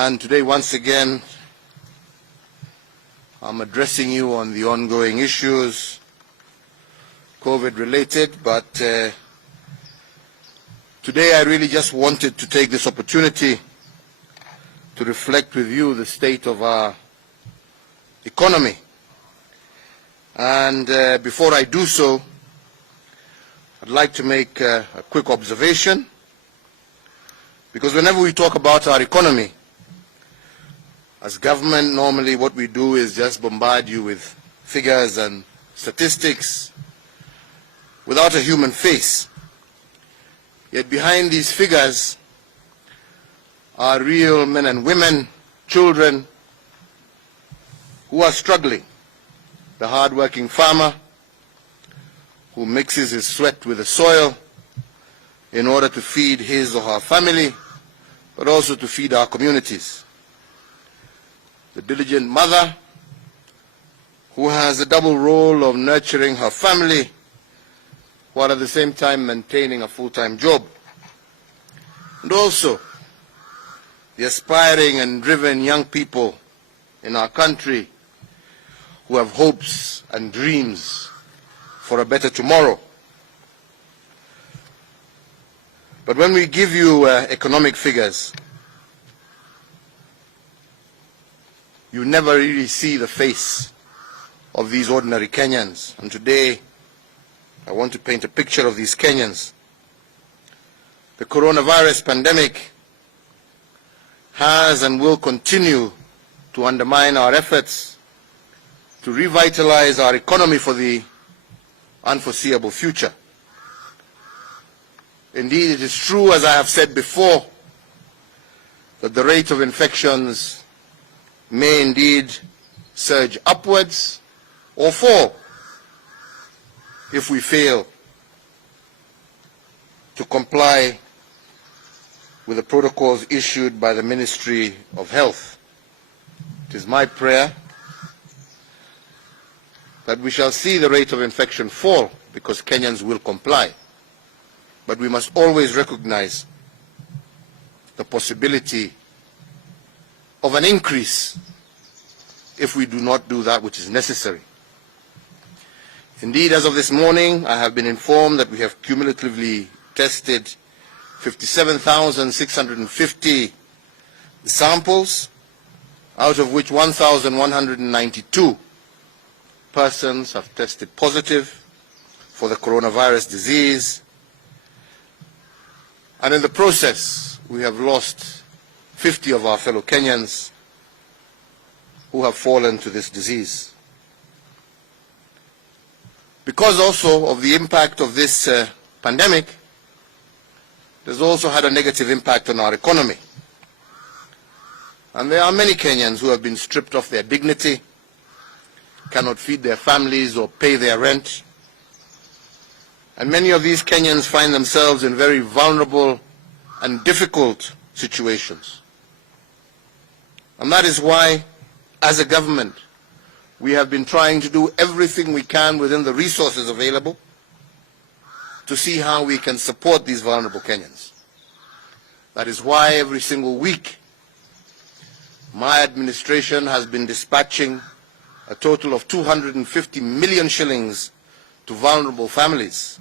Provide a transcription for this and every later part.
And today, once again, I'm addressing you on the ongoing issues, COVID-related, but today I really just wanted to take this opportunity to reflect with you the state of our economy. And before I do so, I'd like to make a quick observation, because whenever we talk about our economy, as government, normally what we do is just bombard you with figures and statistics without a human face. Yet behind these figures are real men and women, children who are struggling. The hard-working farmer who mixes his sweat with the soil in order to feed his or her family, but also to feed our communities. The diligent mother who has a double role of nurturing her family while at the same time maintaining a full-time job. And also the aspiring and driven young people in our country who have hopes and dreams for a better tomorrow. But when we give you economic figures, you never really see the face of these ordinary Kenyans. And today, I want to paint a picture of these Kenyans. The coronavirus pandemic has and will continue to undermine our efforts to revitalize our economy for the unforeseeable future. Indeed, it is true, as I have said before, that the rate of infections may indeed surge upwards or fall if we fail to comply with the protocols issued by the Ministry of Health. It is my prayer that we shall see the rate of infection fall because Kenyans will comply. But we must always recognize the possibility of an increase if we do not do that which is necessary. Indeed, as of this morning, I have been informed that we have cumulatively tested 57,650 samples, out of which 1,192 persons have tested positive for the coronavirus disease. And in the process, we have lost 50 of our fellow Kenyans who have fallen to this disease. Because also of the impact of this pandemic, it has also had a negative impact on our economy. And there are many Kenyans who have been stripped of their dignity, cannot feed their families or pay their rent. And many of these Kenyans find themselves in very vulnerable and difficult situations. And that is why, as a government, we have been trying to do everything we can within the resources available to see how we can support these vulnerable Kenyans. That is why every single week my administration has been dispatching a total of 250 million shillings to vulnerable families.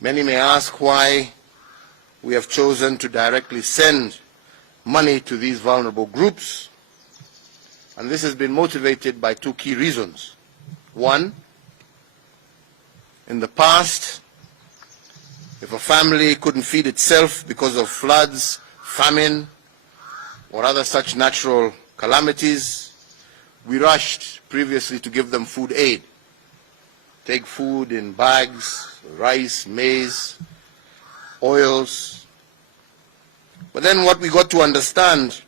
Many may ask why we have chosen to directly send money to these vulnerable groups, and this has been motivated by two key reasons. One, in the past, if a family couldn't feed itself because of floods, famine, or other such natural calamities, we rushed previously to give them food aid. Take food in bags, rice, maize, oils. But then what we got to understand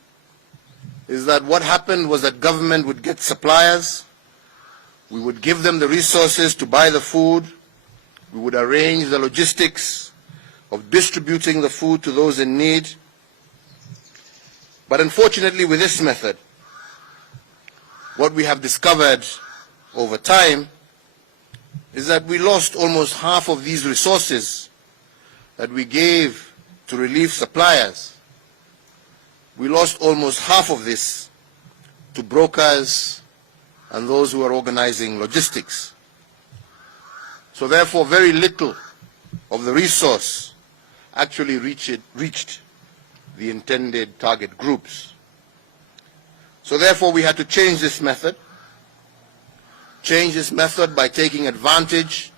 is that what happened was that government would get suppliers, we would give them the resources to buy the food, we would arrange the logistics of distributing the food to those in need. But unfortunately, with this method, what we have discovered over time is that we lost almost half of these resources that we gave to relief suppliers we lost almost half of this to brokers and those who are organizing logistics. So therefore, very little of the resource actually reached the intended target groups. So therefore, we had to change this method by taking advantage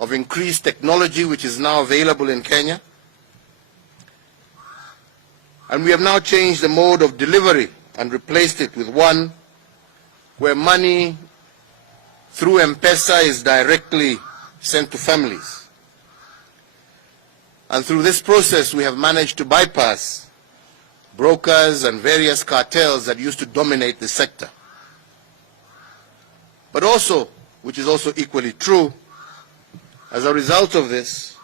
of increased technology which is now available in Kenya. And we have now changed the mode of delivery and replaced it with one where money through M-Pesa is directly sent to families. And through this process, we have managed to bypass brokers and various cartels that used to dominate the sector. But also, which is also equally true, as a result of this,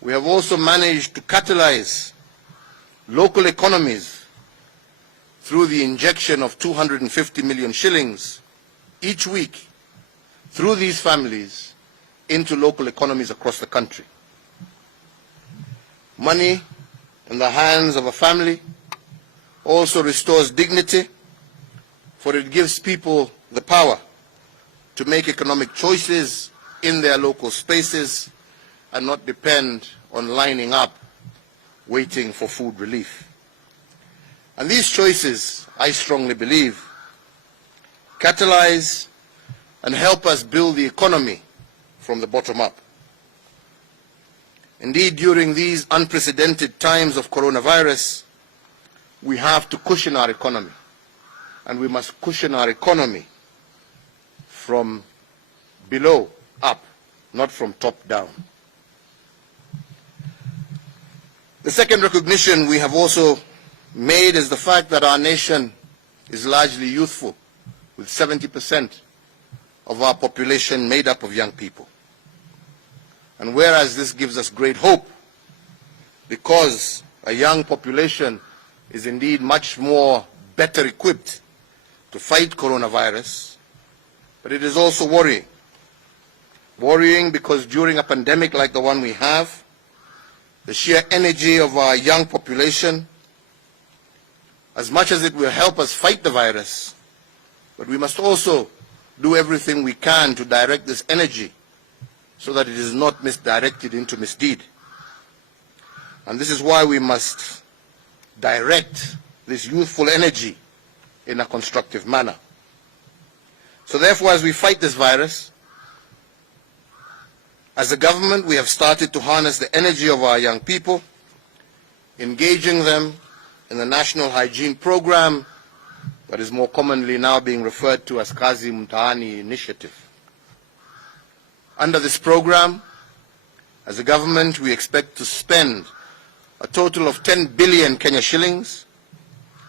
we have also managed to catalyze local economies through the injection of 250 million shillings each week through these families into local economies across the country. Money in the hands of a family also restores dignity, for it gives people the power to make economic choices in their local spaces and not depend on lining up waiting for food relief. And these choices, I strongly believe, catalyze and help us build the economy from the bottom up. Indeed, during these unprecedented times of coronavirus, we have to cushion our economy. And we must cushion our economy from below up, not from top down. The second recognition we have also made is the fact that our nation is largely youthful, with 70% of our population made up of young people. And whereas this gives us great hope, because a young population is indeed much more better equipped to fight coronavirus, but it is also worrying. Worrying because during a pandemic like the one we have, the sheer energy of our young population, as much as it will help us fight the virus, but we must also do everything we can to direct this energy so that it is not misdirected into misdeed. And this is why we must direct this youthful energy in a constructive manner. So therefore, as we fight this virus, as a government, we have started to harness the energy of our young people, engaging them in the National Hygiene Program that is more commonly now being referred to as Kazi Mtaani Initiative. Under this program, as a government, we expect to spend a total of 10 billion Kenya shillings,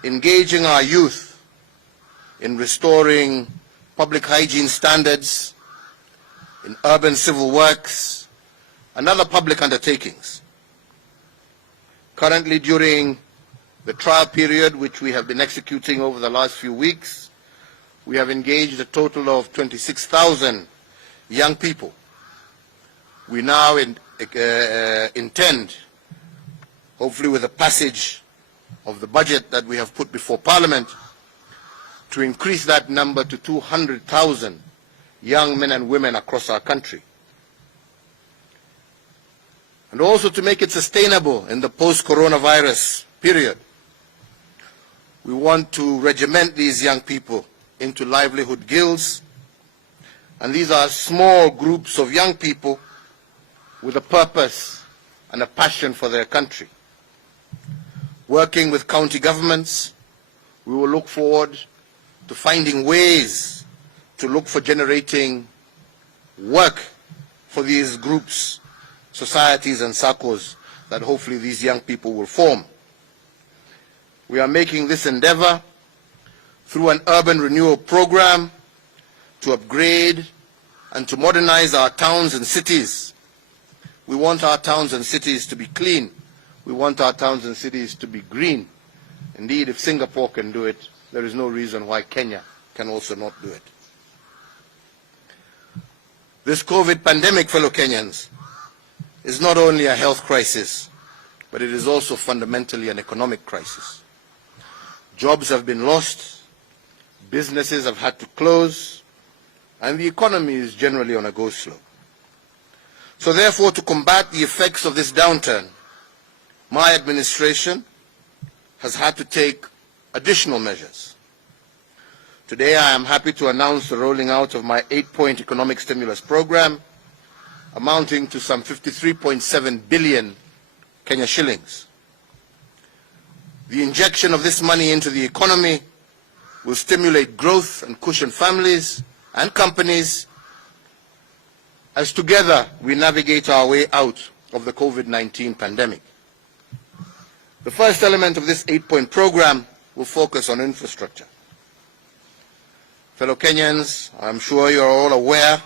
engaging our youth in restoring public hygiene standards, in urban civil works, and other public undertakings. Currently, during the trial period which we have been executing over the last few weeks, we have engaged a total of 26,000 young people. We now intend, hopefully with the passage of the budget that we have put before Parliament, to increase that number to 200,000 young men and women across our country. And also to make it sustainable in the post-coronavirus period. We want to regiment these young people into livelihood guilds, and these are small groups of young people with a purpose and a passion for their country. Working with county governments, we will look forward to finding ways to look for generating work for these groups, societies and circles that hopefully these young people will form. We are making this endeavor through an urban renewal program to upgrade and to modernize our towns and cities. We want our towns and cities to be clean. We want our towns and cities to be green. Indeed, if Singapore can do it, there is no reason why Kenya can also not do it. This COVID pandemic, fellow Kenyans, is not only a health crisis but it is also fundamentally an economic crisis. Jobs have been lost, businesses have had to close, and the economy is generally on a go-slow. So therefore, to combat the effects of this downturn, my administration has had to take additional measures. Today, I am happy to announce the rolling out of my 8-point economic stimulus program, amounting to some 53.7 billion Kenya shillings. The injection of this money into the economy will stimulate growth and cushion families and companies as together we navigate our way out of the COVID-19 pandemic. The first element of this 8-point program will focus on infrastructure. Fellow Kenyans, I'm sure you are all aware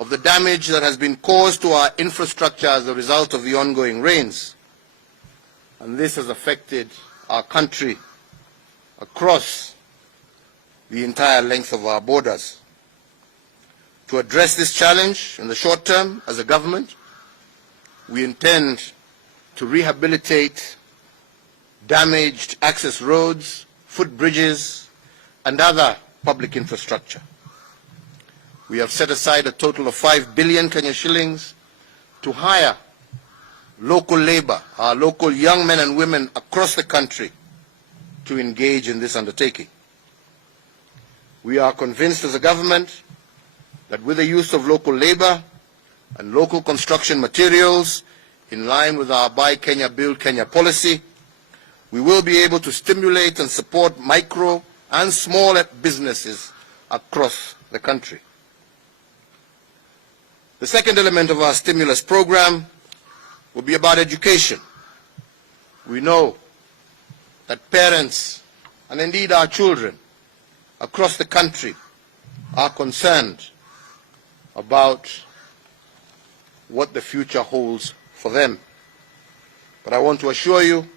of the damage that has been caused to our infrastructure as a result of the ongoing rains. And this has affected our country across the entire length of our borders. To address this challenge in the short term, as a government, we intend to rehabilitate damaged access roads, footbridges, and other public infrastructure. We have set aside a total of 5 billion Kenya shillings to hire local labor, our local young men and women across the country, to engage in this undertaking. We are convinced as a government that with the use of local labor and local construction materials, in line with our Buy Kenya, Build Kenya policy, we will be able to stimulate and support micro and small businesses across the country. The second element of our stimulus program will be about education. We know that parents, and indeed our children across the country, are concerned about what the future holds for them. But I want to assure you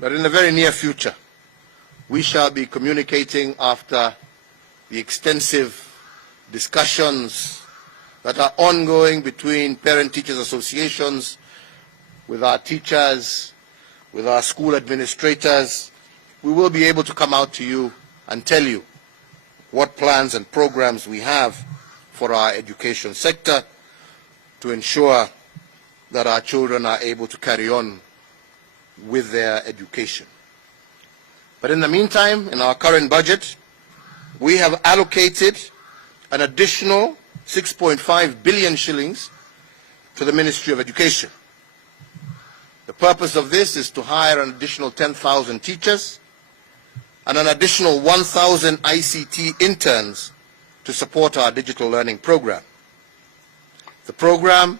that in the very near future, we shall be communicating, after the extensive discussions that are ongoing between parent-teachers associations, with our teachers, with our school administrators. We will be able to come out to you and tell you what plans and programs we have for our education sector to ensure that our children are able to carry on with their education. But in the meantime, in our current budget, we have allocated an additional 6.5 billion shillings to the Ministry of Education. The purpose of this is to hire an additional 10,000 teachers and an additional 1,000 ICT interns to support our digital learning program. The program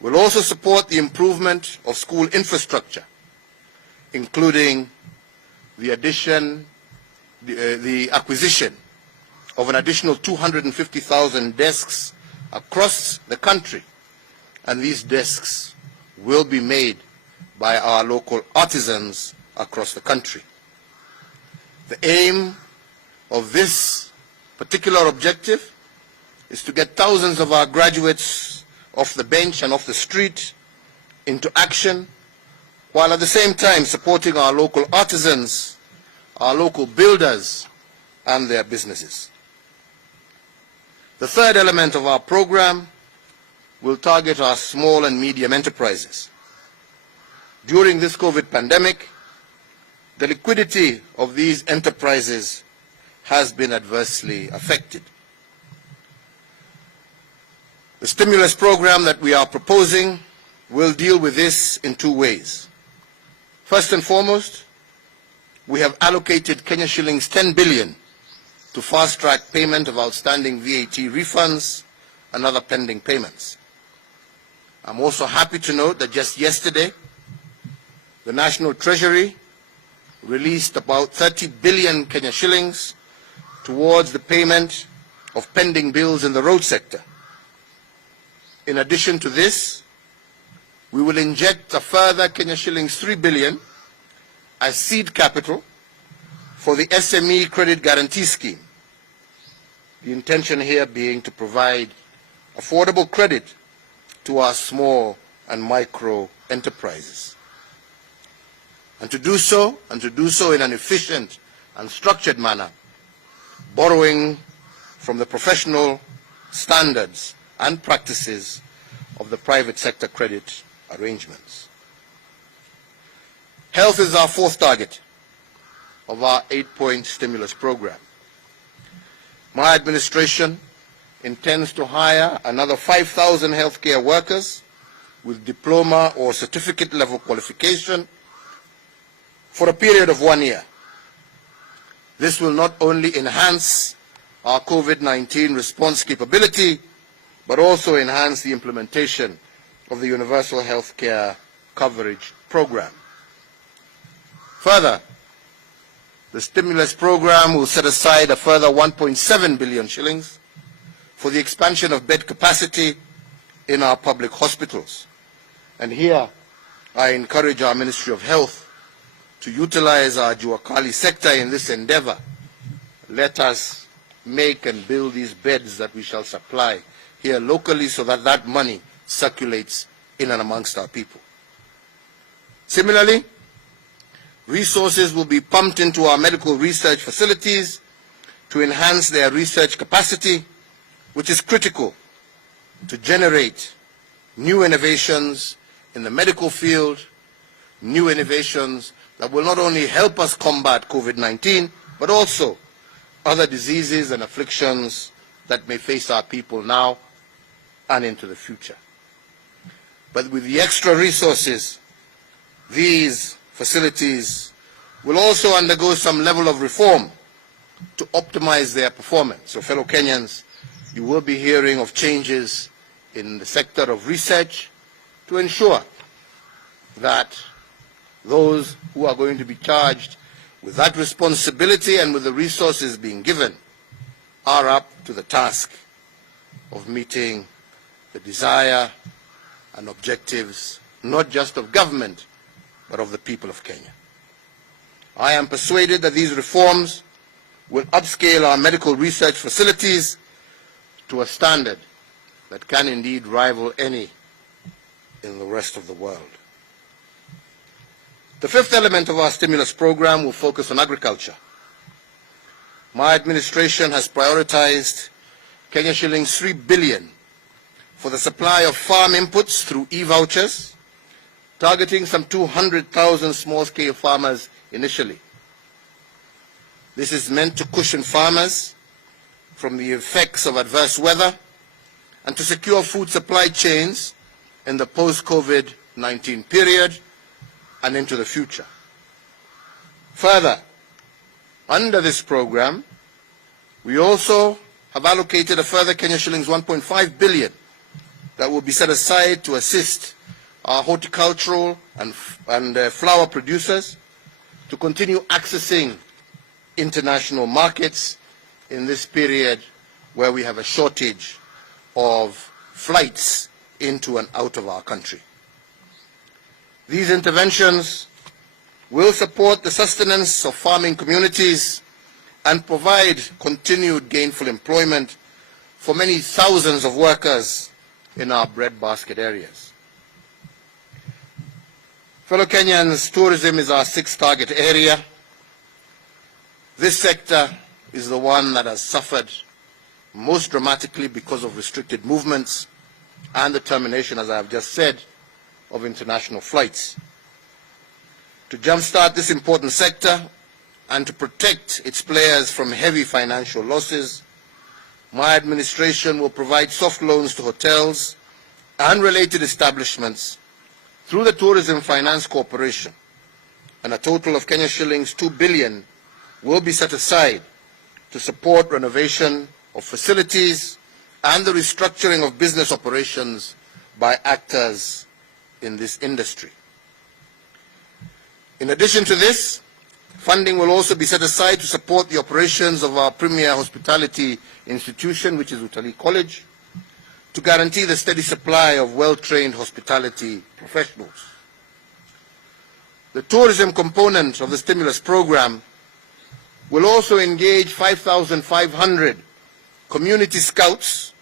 will also support the improvement of school infrastructure, including the acquisition of an additional 250,000 desks across the country, and these desks will be made by our local artisans across the country. The aim of this particular objective is to get thousands of our graduates off the bench and off the street into action, while at the same time supporting our local artisans, our local builders, and their businesses. The third element of our program will target our small and medium enterprises. During this COVID pandemic, the liquidity of these enterprises has been adversely affected. The stimulus program that we are proposing will deal with this in two ways. First and foremost, we have allocated Kenya shillings 10 billion to fast-track payment of outstanding VAT refunds and other pending payments. I'm also happy to note that just yesterday, the National Treasury released about 30 billion Kenya shillings towards the payment of pending bills in the road sector. In addition to this, we will inject a further Kenya shillings 3 billion as seed capital for the SME Credit Guarantee Scheme. The intention here being to provide affordable credit to our small and micro enterprises. And to do so in an efficient and structured manner, borrowing from the professional standards and practices of the private sector credit arrangements. Health is our fourth target of our 8-point stimulus program. My administration intends to hire another 5,000 healthcare workers with diploma or certificate level qualification for a period of 1 year. This will not only enhance our COVID-19 response capability, but also enhance the implementation of the Universal Healthcare Coverage Program. Further, the stimulus program will set aside a further 1.7 billion shillings for the expansion of bed capacity in our public hospitals. And here, I encourage our Ministry of Health to utilize our Juakali sector in this endeavor. Let us make and build these beds that we shall supply here locally so that that money circulates in and amongst our people. Similarly, resources will be pumped into our medical research facilities to enhance their research capacity, which is critical to generate new innovations in the medical field, new innovations that will not only help us combat COVID-19, but also other diseases and afflictions that may face our people now and into the future. But with the extra resources, these facilities will also undergo some level of reform to optimize their performance. So, fellow Kenyans, you will be hearing of changes in the sector of research to ensure that those who are going to be charged with that responsibility and with the resources being given are up to the task of meeting the desire and objectives not just of government, but of the people of Kenya. I am persuaded that these reforms will upscale our medical research facilities to a standard that can indeed rival any in the rest of the world. The fifth element of our stimulus program will focus on agriculture. My administration has prioritized Kenya shillings 3 billion for the supply of farm inputs through e-vouchers, targeting some 200,000 small-scale farmers initially. This is meant to cushion farmers from the effects of adverse weather and to secure food supply chains in the post-COVID-19 period and into the future. Further, under this program, we also have allocated a further Kenya shillings 1.5 billion that will be set aside to assist our horticultural and flower producers to continue accessing international markets in this period where we have a shortage of flights into and out of our country. These interventions will support the sustenance of farming communities and provide continued gainful employment for many thousands of workers in our breadbasket areas. Fellow Kenyans, tourism is our sixth target area. This sector is the one that has suffered most dramatically because of restricted movements and the termination, as I have just said, of international flights. To jumpstart this important sector and to protect its players from heavy financial losses, my administration will provide soft loans to hotels and related establishments through the Tourism Finance Corporation, and a total of Kenya shillings 2 billion will be set aside to support renovation of facilities and the restructuring of business operations by actors in this industry. In addition to this, funding will also be set aside to support the operations of our premier hospitality institution, which is Utalii College, to guarantee the steady supply of well-trained hospitality professionals. The tourism component of the stimulus program will also engage 5,500 community scouts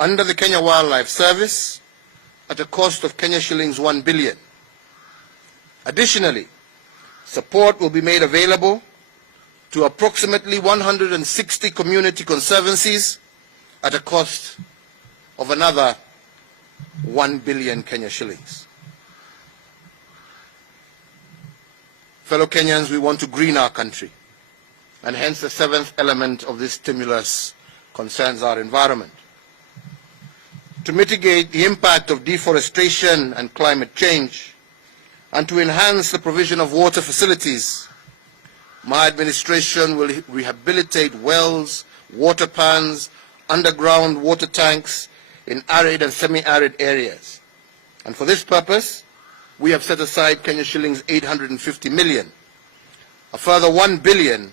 under the Kenya Wildlife Service, at a cost of Kenya shillings 1 billion. Additionally, support will be made available to approximately 160 community conservancies at a cost of another 1 billion Kenya shillings. Fellow Kenyans, we want to green our country, and hence the seventh element of this stimulus concerns our environment. To mitigate the impact of deforestation and climate change, and to enhance the provision of water facilities, my administration will rehabilitate wells, water pans, underground water tanks in arid and semi-arid areas. And for this purpose, we have set aside Kenya shillings 850 million. A further 1 billion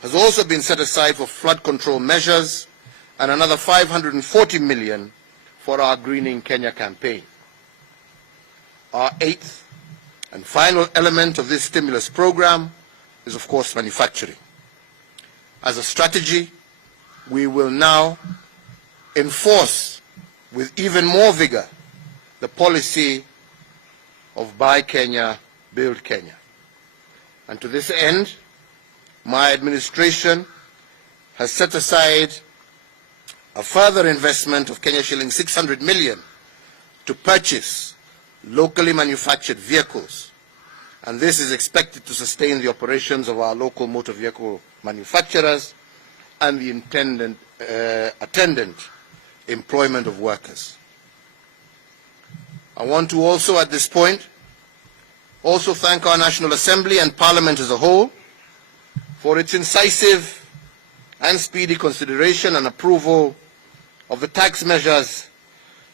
has also been set aside for flood control measures, and another 540 million for our Greening Kenya campaign. Our eighth and final element of this stimulus program is, of course, manufacturing. As a strategy, we will now enforce with even more vigor the policy of Buy Kenya, Build Kenya. And to this end, my administration has set aside a further investment of Kenya shillings 600 million to purchase locally manufactured vehicles. And this is expected to sustain the operations of our local motor vehicle manufacturers and the attendant employment of workers. I want to also, at this point, also thank our National Assembly and Parliament as a whole for its incisive and speedy consideration and approval of the tax measures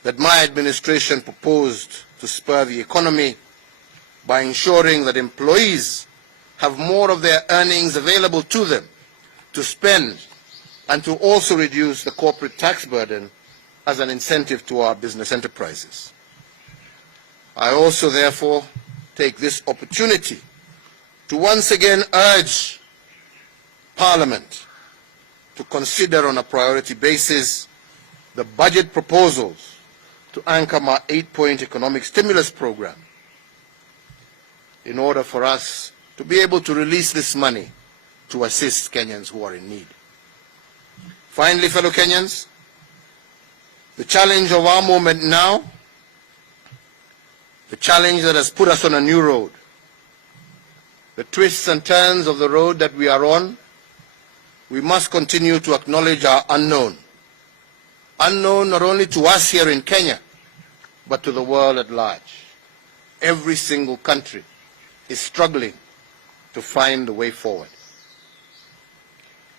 that my administration proposed to spur the economy by ensuring that employees have more of their earnings available to them to spend, and to also reduce the corporate tax burden as an incentive to our business enterprises. I also, therefore, take this opportunity to once again urge Parliament to consider on a priority basis the budget proposals to anchor my 8-point economic stimulus program in order for us to be able to release this money to assist Kenyans who are in need. Finally, fellow Kenyans, the challenge of our moment now, the challenge that has put us on a new road, the twists and turns of the road that we are on, we must continue to acknowledge our unknown. Unknown not only to us here in Kenya, but to the world at large. Every single country is struggling to find the way forward.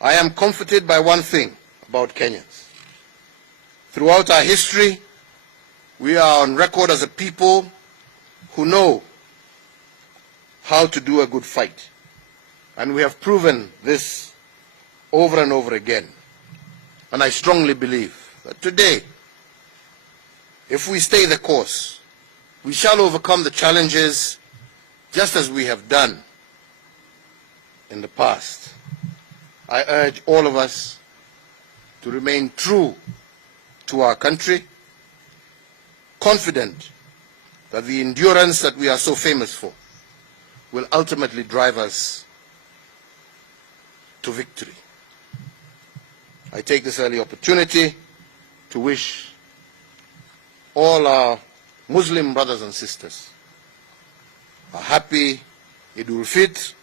I am comforted by one thing about Kenyans. Throughout our history, we are on record as a people who know how to do a good fight. And we have proven this over and over again. And I strongly believe that today, if we stay the course, we shall overcome the challenges just as we have done in the past. I urge all of us to remain true to our country, confident that the endurance that we are so famous for will ultimately drive us to victory. I take this early opportunity to wish all our Muslim brothers and sisters a happy Eid al-Fitr.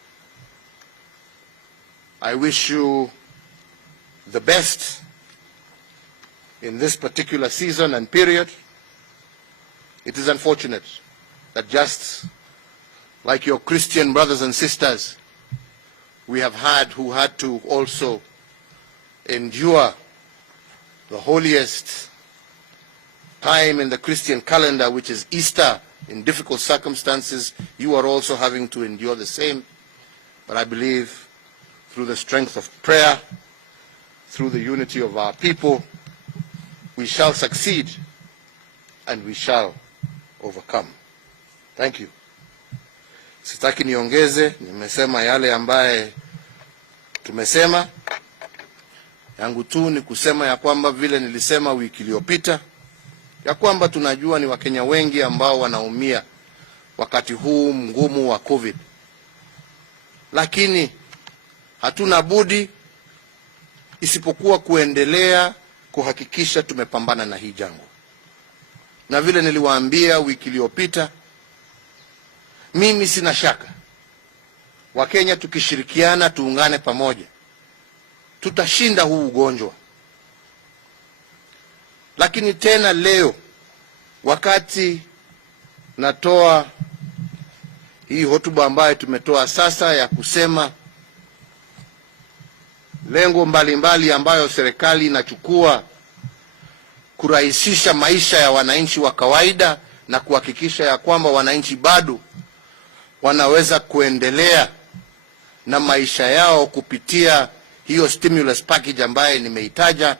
I wish you the best in this particular season and period. It is unfortunate that just like your Christian brothers and sisters, we have had who had to also endure the holiest time in the Christian calendar, which is Easter, in difficult circumstances. You are also having to endure the same. But I believe through the strength of prayer, through the unity of our people, we shall succeed and we shall overcome. Thank you. Sitaki niongeze, nimesema yale ambaye tumesema. Yangu tu ni kusema ya kwamba vile nilisema wiki iliyopita ya kwamba tunajua ni Wakenya wengi ambao wanaumia wakati huu mgumu wa COVID, lakini hatuna budi isipokuwa kuendelea kuhakikisha tumepambana na hii janga. Na vile niliwaambia wiki iliyopita, mimi sina shaka Wakenya tukishirikiana, tuungane pamoja, tutashinda huu ugonjwa. Lakini tena leo wakati natoa hii hotuba ambayo tumetoa sasa ya kusema lengo mbalimbali ambayo serikali inachukua kurahisisha maisha ya wananchi wa kawaida na kuhakikisha ya kwamba wananchi bado wanaweza kuendelea na maisha yao kupitia hiyo stimulus package ambaye nimeitaja,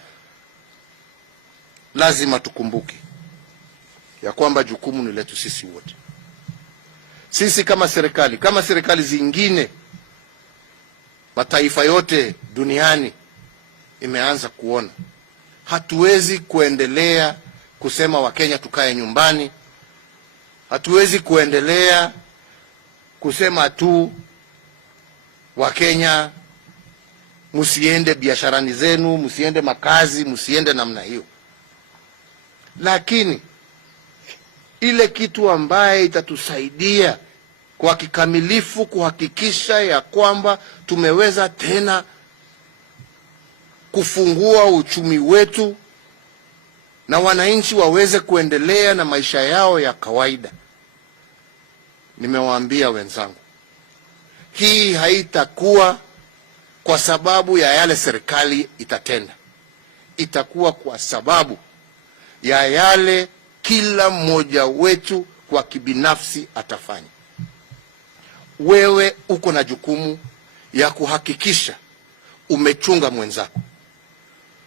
lazima tukumbuke ya kwamba jukumu ni letu sisi wote. Sisi kama serikali zingine, mataifa yote duniani imeanza kuona hatuwezi kuendelea kusema Wakenya tukae nyumbani. Hatuwezi kuendelea kusema tu Wakenya msiende biasharani zenu, msiende makazi, msiende namna hiyo. Lakini ile kitu ambaye itatusaidia kwa kikamilifu kuhakikisha ya kwamba tumeweza tena kufungua uchumi wetu na wananchi waweze kuendelea na maisha yao ya kawaida, nimewaambia wenzangu, hii haitakuwa kwa sababu ya yale serikali itatenda. Itakuwa kwa sababu ya yale kila mmoja wetu kwa kibinafsi atafanya. Wewe uko na jukumu ya kuhakikisha umechunga mwenzako.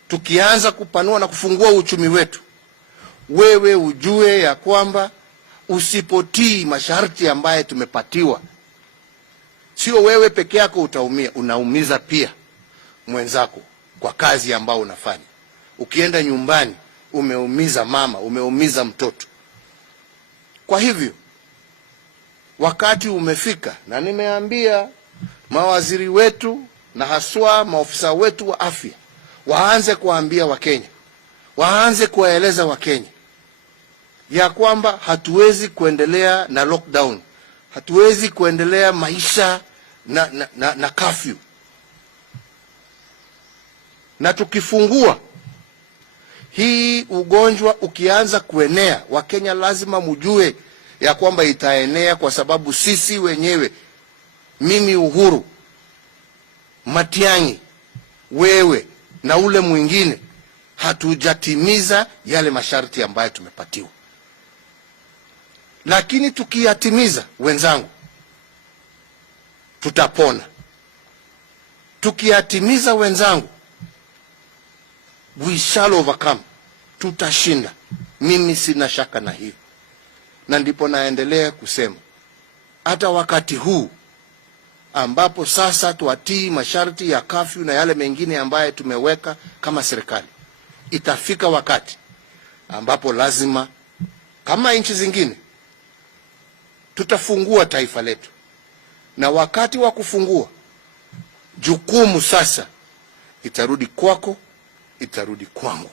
Tukianza kupanua na kufungua uchumi wetu, wewe ujue ya kwamba usipotii masharti ambaye tumepatiwa, sio wewe peke yako utaumia, unaumiza pia mwenzako kwa kazi ambao unafanya. Ukienda nyumbani umeumiza mama, umeumiza mtoto. Kwa hivyo wakati umefika, na nimeambia mawaziri wetu na haswa maofisa wetu wa afya waanze kuambia Wakenya, waanze kuwaeleza Wakenya ya kwamba hatuwezi kuendelea na lockdown, hatuwezi kuendelea maisha na curfew. Na tukifungua hii ugonjwa ukianza kuenea, Wakenya lazima mjue ya kwamba itaenea kwa sababu sisi wenyewe, mimi Uhuru, Matiang'i, wewe na ule mwingine, hatujatimiza yale masharti ambayo tumepatiwa. Lakini tukiyatimiza, wenzangu, tutapona. Tukiyatimiza, wenzangu, we shall overcome. Tutashinda. Mimi sina shaka na hiyo. Na ndipo naendelea kusema hata wakati huu ambapo sasa tuatii masharti ya curfew na yale mengine ambaye tumeweka kama serikali, itafika wakati ambapo lazima kama nchi zingine tutafungua taifa letu. Na wakati wa kufungua, jukumu sasa itarudi kwako, itarudi kwangu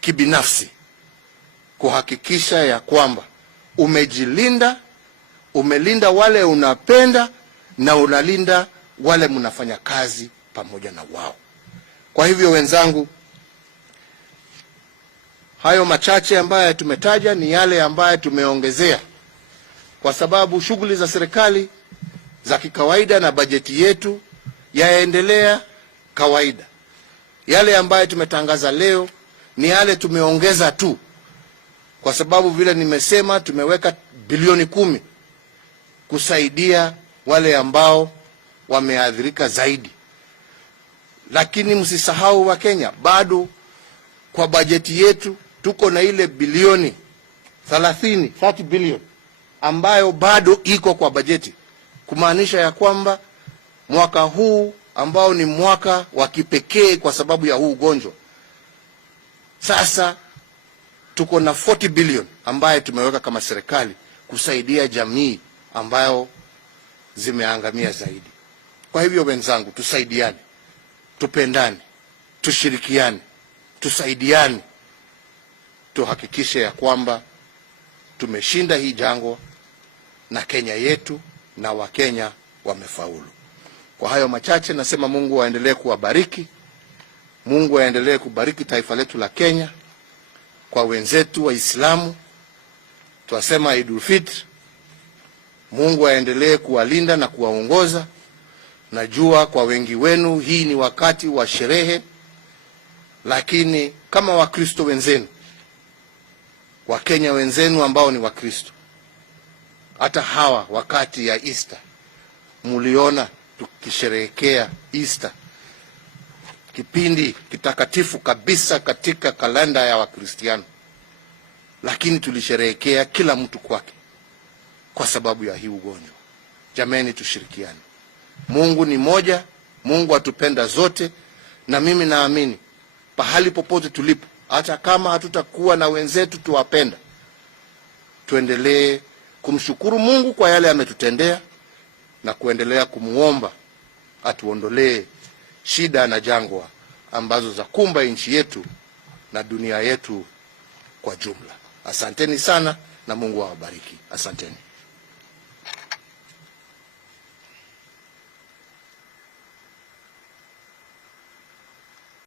kibinafsi, kuhakikisha ya kwamba umejilinda, umelinda wale unapenda na unalinda wale mnafanya kazi pamoja na wao. Kwa hivyo wenzangu, hayo machache ambayo tumetaja ni yale ambayo tumeongezea kwa sababu shughuli za serikali za kikawaida na bajeti yetu yaendelea kawaida. Yale ambayo tumetangaza leo ni yale tumeongeza tu kwa sababu vile nimesema tumeweka bilioni 10 kusaidia wale ambao wameathirika zaidi. Lakini msisahau Wakenya, bado kwa bajeti yetu tuko na ile bilioni 30 billion ambayo bado iko kwa bajeti, kumaanisha ya kwamba mwaka huu ambao ni mwaka wa kipekee kwa sababu ya huu ugonjwa, sasa tuko na 40 billion ambaye tumeweka kama serikali kusaidia jamii ambayo zimeangamia zaidi. Kwa hivyo wenzangu, tusaidiane, tupendane, tushirikiane, tusaidiane, tuhakikishe ya kwamba tumeshinda hii jangwa na Kenya yetu na Wakenya wamefaulu. Kwa hayo machache nasema Mungu aendelee kuwabariki. Mungu aendelee kubariki taifa letu la Kenya. Kwa wenzetu Waislamu tuwasema Idul Fitr. Mungu aendelee kuwalinda na kuwaongoza. Najua kwa wengi wenu hii ni wakati wa sherehe, lakini kama Wakristo wenzenu, Wakenya wenzenu ambao ni Wakristo, hata hawa wakati ya Easter muliona tukisherehekea Easter, kipindi kitakatifu kabisa katika kalenda ya Wakristiano, lakini tulisherehekea kila mtu kwake kwa sababu ya hii ugonjwa. Jameni, tushirikiane. Mungu ni moja, Mungu atupenda zote, na mimi naamini pahali popote tulipo, hata kama hatutakuwa na wenzetu tuwapenda, tuendelee kumshukuru Mungu kwa yale ametutendea na kuendelea kumuomba atuondolee shida na jangwa ambazo za kumba nchi yetu na dunia yetu kwa jumla. Asanteni sana na Mungu awabariki. Asanteni.